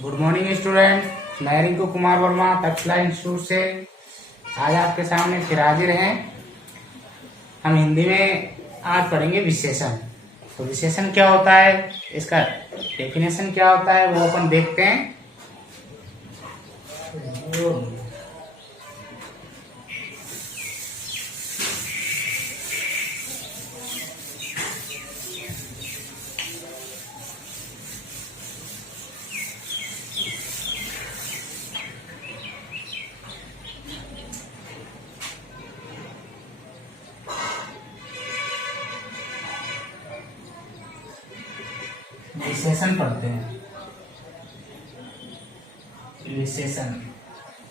Good morning student. मैं Rinku Kumar Verma Takshashila institute से आज आपके सामने फिर हाजिर हैं। हम हिंदी में आज पढ़ेंगे विशेषण। तो विशेषण क्या होता है, इसका डेफिनेशन क्या होता है वो अपन देखते हैं। विशेषण पढ़ते हैं। विशेषण,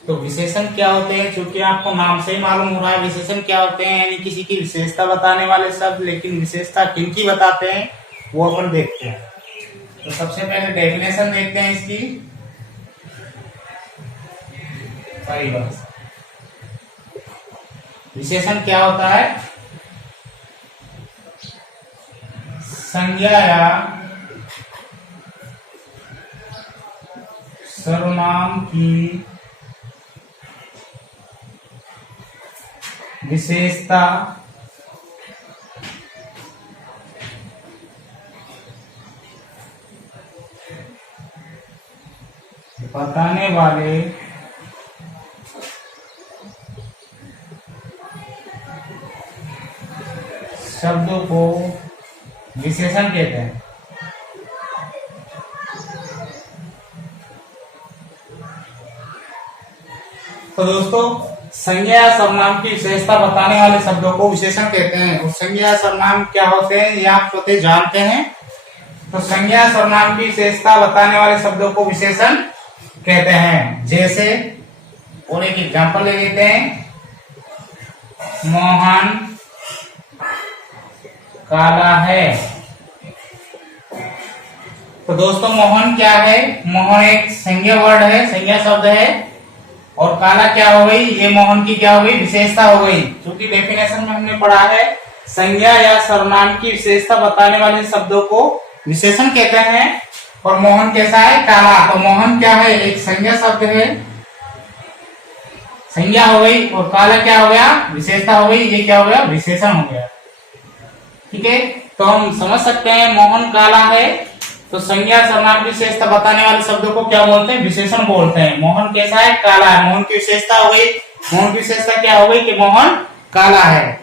तो विशेषण क्या होते हैं, चूंकि आपको नाम से ही मालूम हो रहा है विशेषण क्या होते हैं, यानी किसी की विशेषता बताने वाले शब्द। लेकिन विशेषता किनकी बताते हैं वो अपन देखते हैं। तो सबसे पहले डेफिनेशन देखते हैं इसकी परिभाषा। विशेषण क्या होता है, संज्ञा या सर्वनाम की विशेषता बताने वाले शब्दों को विशेषण कहते हैं। तो दोस्तों, संज्ञा या सर्वनाम की विशेषता बताने वाले शब्दों को विशेषण कहते हैं। और संज्ञा या सर्वनाम क्या होते हैं ये आप स्वतः जानते हैं। तो संज्ञा या सर्वनाम की विशेषता बताने वाले शब्दों को विशेषण कहते हैं। जैसे और एक एग्जाम्पल ले लेते हैं, मोहन काला है। तो दोस्तों, मोहन क्या है, मोहन एक संज्ञा वर्ड है, संज्ञा शब्द है। और काला क्या हो गई, ये मोहन की क्या हो गई, विशेषता हो गई। क्योंकि डेफिनेशन में हमने पढ़ा है संज्ञा या सर्वनाम की विशेषता बताने वाले शब्दों को विशेषण कहते हैं। और मोहन कैसा है, काला। तो मोहन क्या है, एक संज्ञा शब्द है, संज्ञा हो गई। और काला क्या हो गया, विशेषता हो गई। ये क्या हो गया, विशेषण हो गया। ठीक है, तो हम समझ सकते हैं मोहन काला है। तो संज्ञा सर्वनाम की विशेषता बताने वाले शब्दों को क्या बोलते हैं, विशेषण बोलते हैं। मोहन कैसा है, काला है। मोहन की विशेषता हो गई, मोहन की विशेषता क्या हो गई कि मोहन काला है।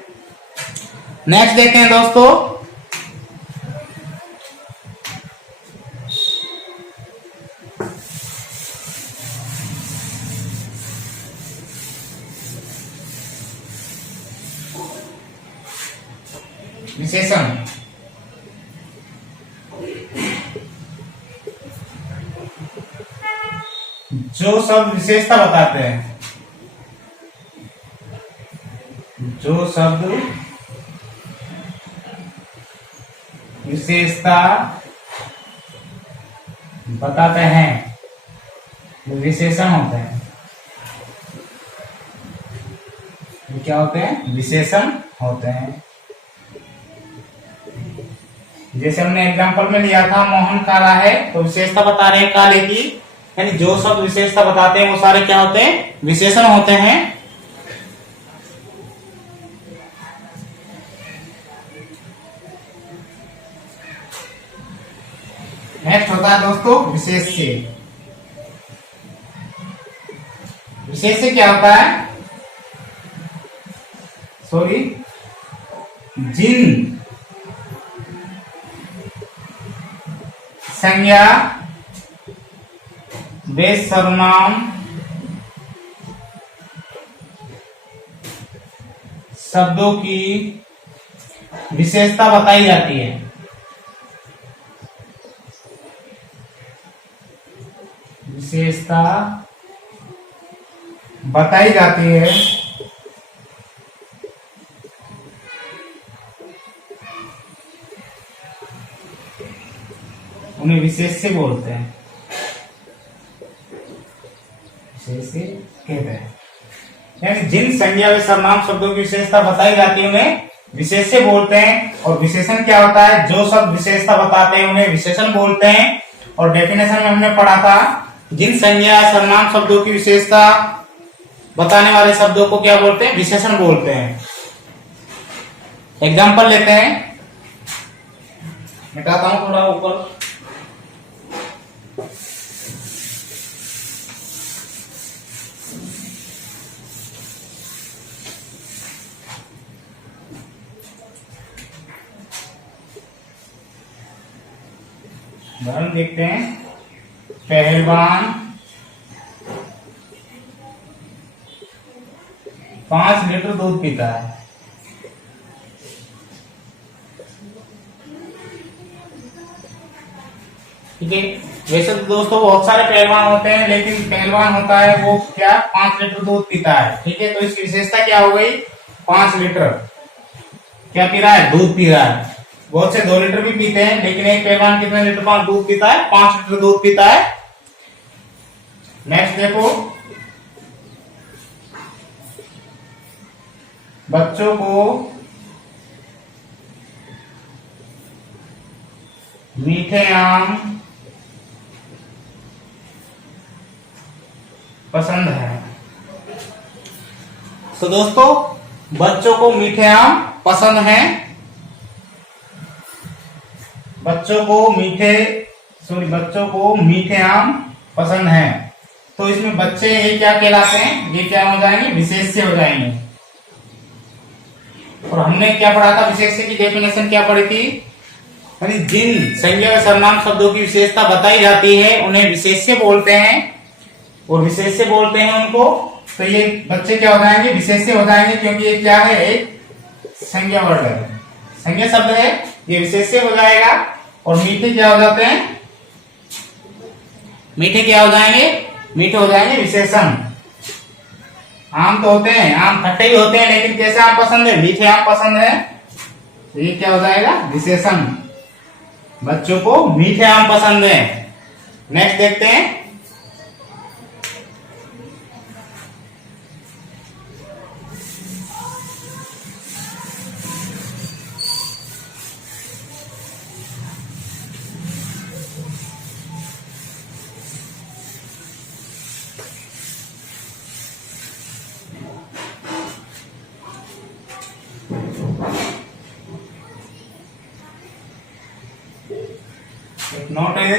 नेक्स्ट देखते हैं दोस्तों, विशेषण। जो शब्द विशेषता बताते हैं, जो शब्द विशेषता बताते हैं वो विशेषण होते हैं। ये क्या होते हैं, विशेषण होते हैं। जैसे हमने एग्जांपल में लिया था मोहन काला है, तो विशेषता बता रहे हैं काले की। यानी जो शब्द विशेषता बताते हैं वो सारे क्या होते हैं, विशेषण होते हैं। नेक्स्ट होता है दोस्तों विशेष्य। विशेष्य क्या होता है, सॉरी, जिन संज्ञा वे सर्वनाम शब्दों की विशेषता बताई जाती है। विशेषता बताई जाती है, उन्हें विशेष्य बोलते हैं, विशेष्य कहते हैं। यानी जिन संज्ञा व सर्वनाम शब्दों की विशेषता बताई जाती है उन्हें विशेष्य बोलते हैं। और विशेषण क्या होता है, जो शब्द विशेषता बताते हैं उन्हें विशेषण बोलते हैं। और डेफिनेशन में हमने पढ़ा था जिन संज्ञा सर्वनाम शब्दों की विशेषता बताने वाले शब्दों को क्या बोलते हैं? विशेषण बोलते हैं। एग्जाम्पल लेते हैं, मिटाता हूं थोड़ा ऊपर। उदाहरण देखते हैं, पहलवान 5 लीटर दूध पीता है। ठीक है, वैसे तो दोस्तों बहुत सारे पहलवान होते हैं, लेकिन पहलवान होता है वो क्या 5 लीटर दूध पीता है। ठीक है, तो इसकी विशेषता क्या हो गई? 5 लीटर क्या पी रहा है? दूध पी रहा है। बहुत से 2 लीटर भी पीते हैं, लेकिन एक पहलवान कितने लीटर दूध पीता है? 5 लीटर दूध पीता है। नेक्स्ट देखो, बच्चों को मीठे आम पसंद है। तो दोस्तों बच्चों को मीठे आम पसंद हैं। बच्चों को मीठे आम पसंद हैं। तो इसमें बच्चे ये क्या कहलाते हैं? ये क्या हो जाएंगे? विशेष्य हो जाएंगे। और हमने क्या पढ़ा था? विशेष्य की डेफिनेशन क्या पढ़ी थी? यानी जिन संज्ञा व सर्वनाम शब्दों की विशेषता बताई जाती है उन्हें विशेष्य बोलते हैं, और विशेष्य बोलते हैं उनको। तो ये बच्चे क्या हो जाएंगे? विशेष्य हो जाएंगे, क्योंकि ये क्या है? एक संज्ञा वर्ड है, संज्ञा शब्द है, ये विशेष्य हो जाएगा। और मीठे क्या हो जाते हैं? मीठे क्या हो जाएंगे? मीठे हो जाएंगे विशेषण। आम तो होते हैं, आम खट्टे भी होते हैं, लेकिन कैसे आम पसंद है? मीठे आम पसंद है। तो ये क्या हो जाएगा? विशेषण। बच्चों को मीठे आम पसंद है। नेक्स्ट देखते हैं, नोट है,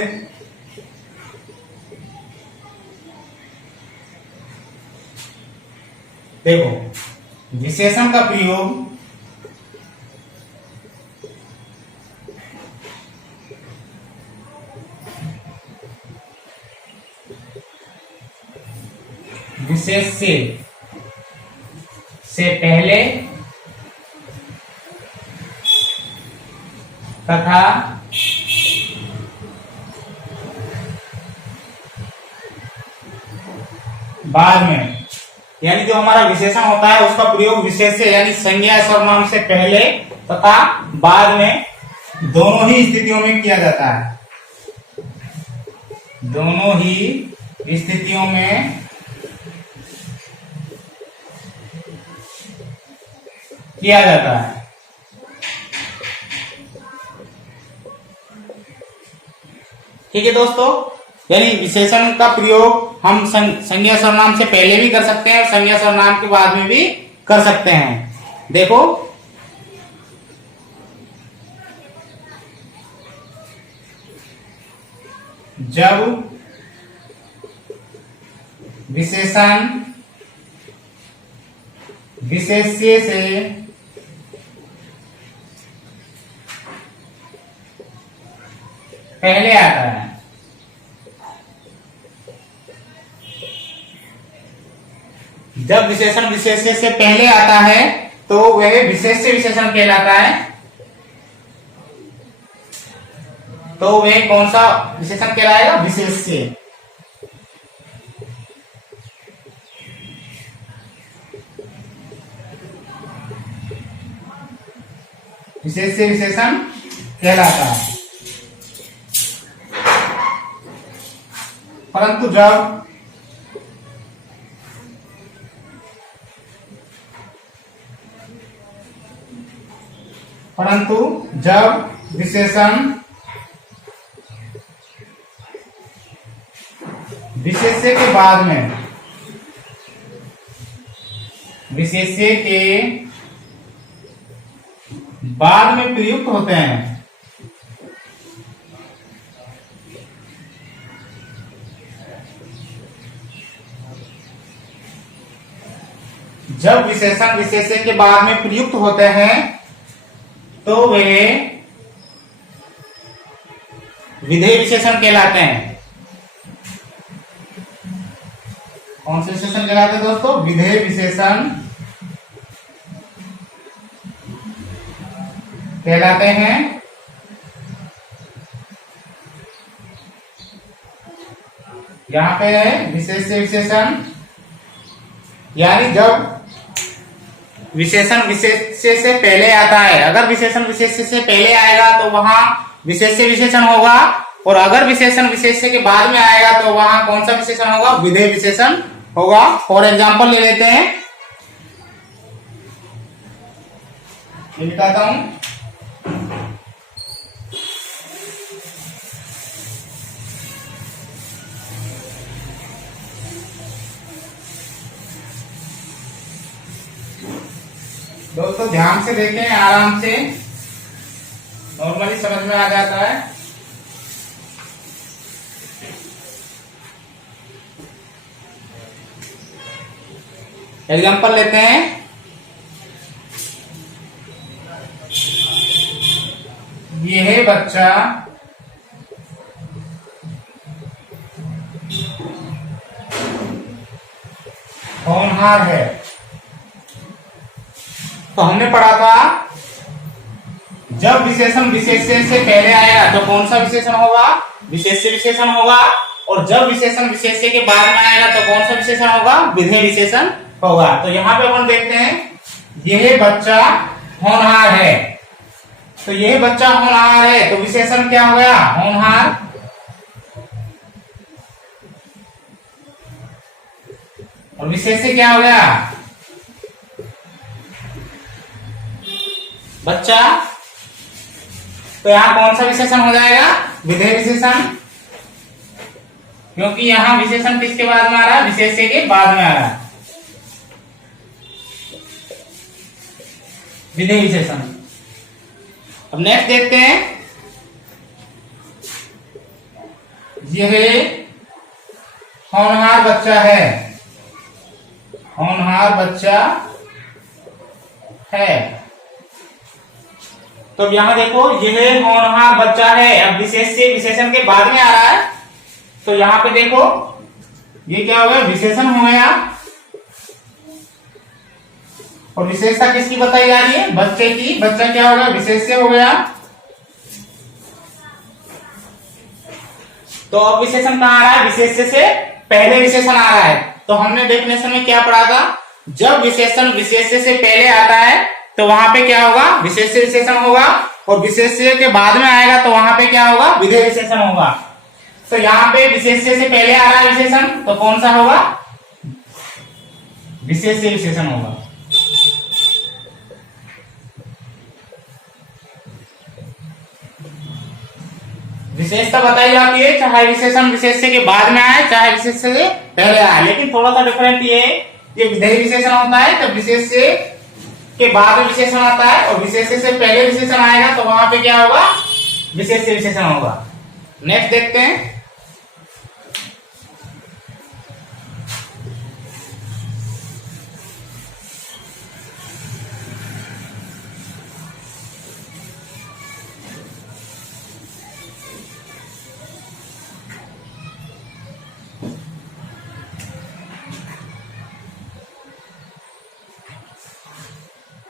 देखो विशेषण का प्रयोग विशेष्य से पहले तथा बाद में, यानी जो हमारा विशेषण होता है उसका प्रयोग विशेष्य यानी संज्ञा सर्वनाम से पहले तथा बाद में दोनों ही स्थितियों में किया जाता है। दोनों ही स्थितियों में किया जाता है। ठीक है दोस्तों, यानी विशेषण का प्रयोग हम संज्ञा सर्वनाम से पहले भी कर सकते हैं और संज्ञा सर्वनाम के बाद में भी कर सकते हैं। देखो जब विशेषण विशेष्य से पहले आता है, जब विशेषण विशेष्य से पहले आता है तो वह विशेष्य विशेषण कहलाता है। तो वह कौन सा विशेषण कहलाएगा? विशेष्य। विशेष्य विशेषण कहलाता है। परंतु जब विशेषण विशेष्य के बाद में, विशेष्य के बाद में प्रयुक्त होते हैं। जब विशेषण विशेष्य के बाद में प्रयुक्त होते हैं तो वे विधेय विशेषण कहलाते हैं। कौन से विशेषण कहलाते हैं दोस्तों? विधेय विशेषण कहलाते हैं। यहां पे है विशेष्य विशेषण, यानी जब विशेषण विशेष्य से पहले आता है। अगर विशेषण विशेष्य से पहले आएगा तो वहां विशेष्य विशेषण होगा, और अगर विशेषण विशेष्य के बाद में आएगा तो वहां कौन सा विशेषण होगा? विधेय विशेषण होगा। फॉर एग्जाम्पल ले लेते हैं, ये बताता हूं। दोस्तों ध्यान से देखें, आराम से, नॉर्मली समझ में आ जाता है। एग्जाम्पल लेते हैं। यह बच्चा होनहार है। तो हमने पढ़ा था जब विशेषण विशेष्य से पहले आएगा तो कौन सा विशेषण होगा? विशेष्य विशेषण होगा, और जब विशेषण विशेष्य के बाद में आएगा तो कौन सा विशेषण होगा? विधेय विशेषण होगा। तो यहाँ पे अपन देखते हैं, यह बच्चा होनहार है। तो यह बच्चा होनहार है तो विशेषण क्या हो गया? होनहार। और विशेष्य क्या हो गया? बच्चा। तो यहां कौन सा विशेषण हो जाएगा? विधेय विशेषण, क्योंकि यहां विशेषण किसके बाद में आ रहा है? विशेष्य के बाद में आ रहा है, विधेय विशेषण। अब नेक्स्ट देखते हैं, यह होनहार बच्चा है। होनहार बच्चा है। तो अब यहां देखो, यह होनहार बच्चा है। अब विशेष्य विशेषण के बाद में आ रहा है, तो यहां पे देखो ये क्या हो गया? विशेषण हो गया। और विशेषता किसकी बताई जा रही है? बच्चे की। बच्चा क्या हो गया? विशेष्य हो गया। तो अब विशेषण कहां आ रहा है? विशेष्य से पहले विशेषण आ रहा है। तो हमने डेफिनेशन में क्या पढ़ा था? जब विशेषण विशेष्य से पहले आता है तो वहां पे क्या होगा? विशेष्य विशेषण होगा, और विशेष्य के बाद में आएगा तो वहां पे क्या होगा? विधेय विशेषण होगा। तो यहाँ पे विशेष्य से पहले आ रहा है विशेषण, तो कौन सा होगा? विशेष्य विशेषण होगा। विशेषता बताई जाती है चाहे विशेषण विशेष्य के बाद में आए चाहे विशेष्य से पहले आए, लेकिन थोड़ा सा डिफरेंट ये है, ये विधेय विशेषण होता है तो विशेष्य के बाद में विशेषण आता है, और विशेष्य से पहले विशेषण आएगा तो वहां पे क्या होगा? विशेष्य विशेषण होगा। नेक्स्ट देखते हैं,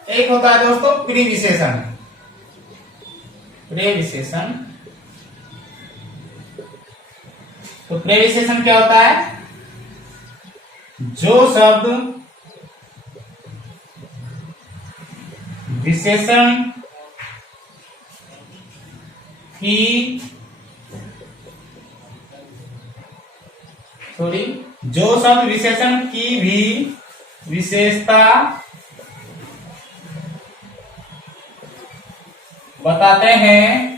एक होता है दोस्तों प्रीविशेषण। प्रीविशेषण, तो प्रीविशेषण क्या होता है? जो शब्द विशेषण की जो शब्द विशेषण की भी विशेषता बताते हैं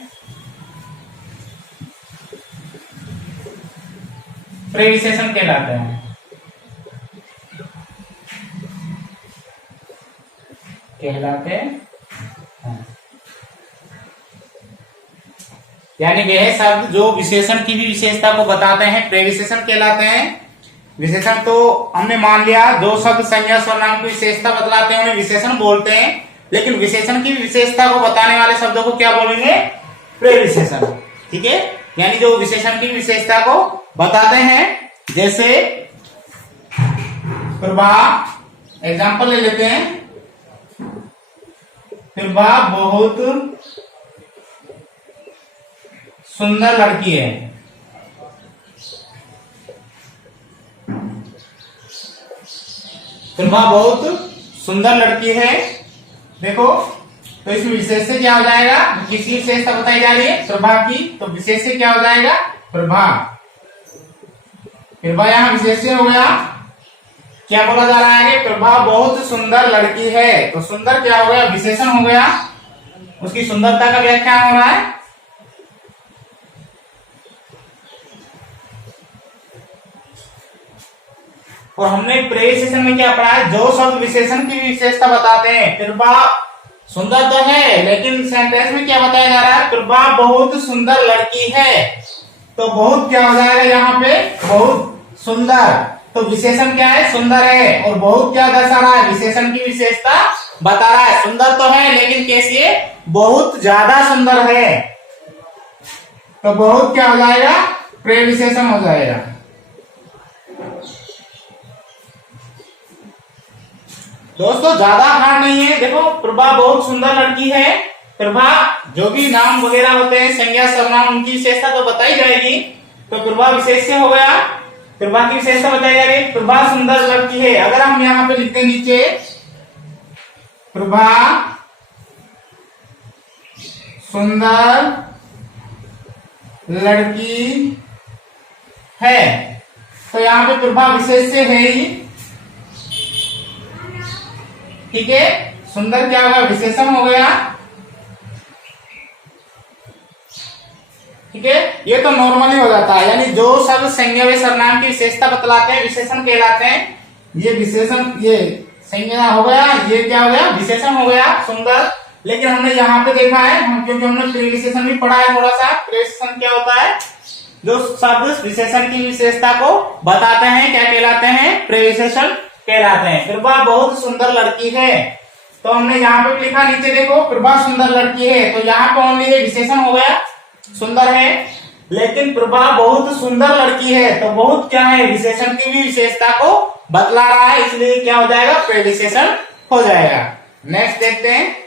प्रेविशेषण कहलाते हैं। कहलाते हैं यानी वह शब्द जो विशेषण की भी विशेषता को बताते हैं प्रेविशेषण कहलाते हैं। विशेषण तो हमने मान लिया, जो शब्द संज्ञा सर्वनाम की विशेषता बतलाते हैं उन्हें विशेषण बोलते हैं, लेकिन विशेषण की विशेषता को बताने वाले शब्दों को क्या बोलेंगे? प्रेविशेषण। ठीक है, यानी जो विशेषण की विशेषता को बताते हैं, जैसे प्रभा, एग्जाम्पल ले लेते हैं, प्रभा बहुत सुंदर लड़की है। प्रभा बहुत सुंदर लड़की है। देखो, तो इसमें विशेष से क्या हो जाएगा? किसकी विशेषता बताई जा रही है? प्रभा की, तो विशेष से क्या हो जाएगा? प्रभा। प्रभा यहाँ विशेष से हो गया। क्या बोला जा रहा है कि प्रभा बहुत सुंदर लड़की है, तो सुंदर क्या हो गया? विशेषण हो गया, उसकी सुंदरता का व्याख्यान हो रहा है। और हमने प्रेविशेषण में क्या पढ़ा है? जो शब्द विशेषण की विशेषता बताते हैं। प्रभा सुंदर तो है, लेकिन सेंटेंस में क्या बताया जा रहा है? प्रभा बहुत सुंदर लड़की है, तो बहुत क्या हो जाएगा यहाँ पे? बहुत सुंदर। तो विशेषण क्या है? सुंदर है। और बहुत क्या दर्शा रहा है? विशेषण की विशेषता बता रहा है। सुंदर तो है, लेकिन कैसे? बहुत ज्यादा सुंदर है, तो बहुत क्या हो जाएगा? प्रेविशेषण हो जाएगा। दोस्तों ज्यादा हार्ड नहीं है। देखो, प्रभा बहुत सुंदर लड़की है। प्रभा, जो भी नाम वगैरह होते हैं संज्ञा सर्वनाम, उनकी विशेषता तो बताई जाएगी। तो प्रभा विशेष से हो गया, प्रभा की विशेषता बताई जा रही है। प्रभा सुंदर लड़की है। अगर हम यहाँ पे लिखते हैं नीचे, प्रभा सुंदर लड़की है, तो यहाँ पे प्रभा विशेष से है ही। ठीक है, सुंदर क्या होगा? विशेषण हो गया। ठीक है, ये तो नॉर्मली हो जाता है, यानी जो शब्द संज्ञा व सर्वनाम की विशेषता बतलाते हैं विशेषण कहलाते हैं। ये विशेषण, ये संज्ञा हो गया, ये क्या हो गया? विशेषण हो गया, सुंदर। लेकिन हमने यहाँ पे देखा है, क्योंकि हमने प्रेविशेषण भी पढ़ा है थोड़ा सा। प्रेविशेषण क्या होता है? जो शब्द विशेषण की विशेषता को बताते हैं क्या कहलाते हैं? प्रेविशेषण कहलाते हैं। प्रभा बहुत सुंदर लड़की है, तो हमने यहाँ पे लिखा, नीचे देखो, प्रभा सुंदर लड़की है, तो यहाँ पे ओनली विशेषण हो गया, सुंदर है। लेकिन प्रभा बहुत सुंदर लड़की है, तो बहुत क्या है? विशेषण की भी विशेषता को बतला रहा है, इसलिए क्या हो जाएगा? प्रेविशेषण हो जाएगा। नेक्स्ट देखते हैं।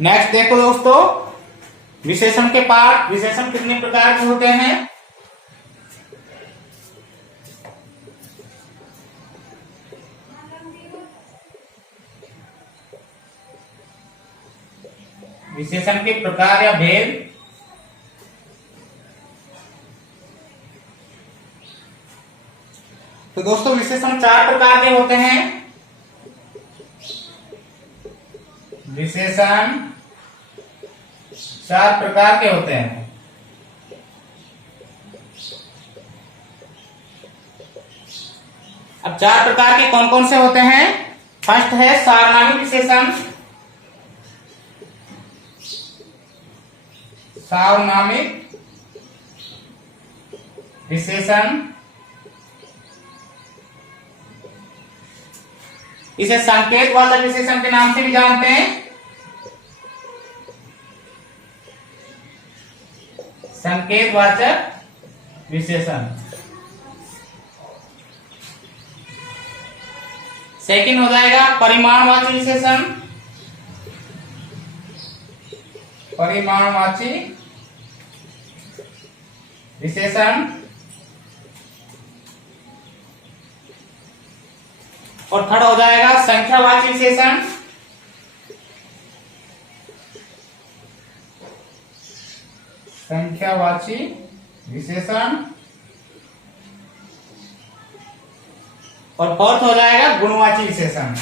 नेक्स्ट देखो दोस्तों, विशेषण के पार्ट। विशेषण कितने प्रकार के होते हैं? विशेषण के प्रकार या भेद। तो दोस्तों विशेषण 4 प्रकार के होते हैं। विशेषण 4 प्रकार के होते हैं। अब 4 प्रकार के कौन कौन से होते हैं? फर्स्ट है सार्वनामिक विशेषण। सार्वनामिक विशेषण, इसे संकेतवाचक विशेषण के नाम से भी जानते हैं। संकेतवाचक विशेषण। सेकंड हो जाएगा परिमाणवाची विशेषण। परिमाणवाची विशेषण। और थर्ड हो जाएगा संख्यावाची विशेषण। संख्यावाची विशेषण, और फोर्थ हो जाएगा गुणवाची विशेषण।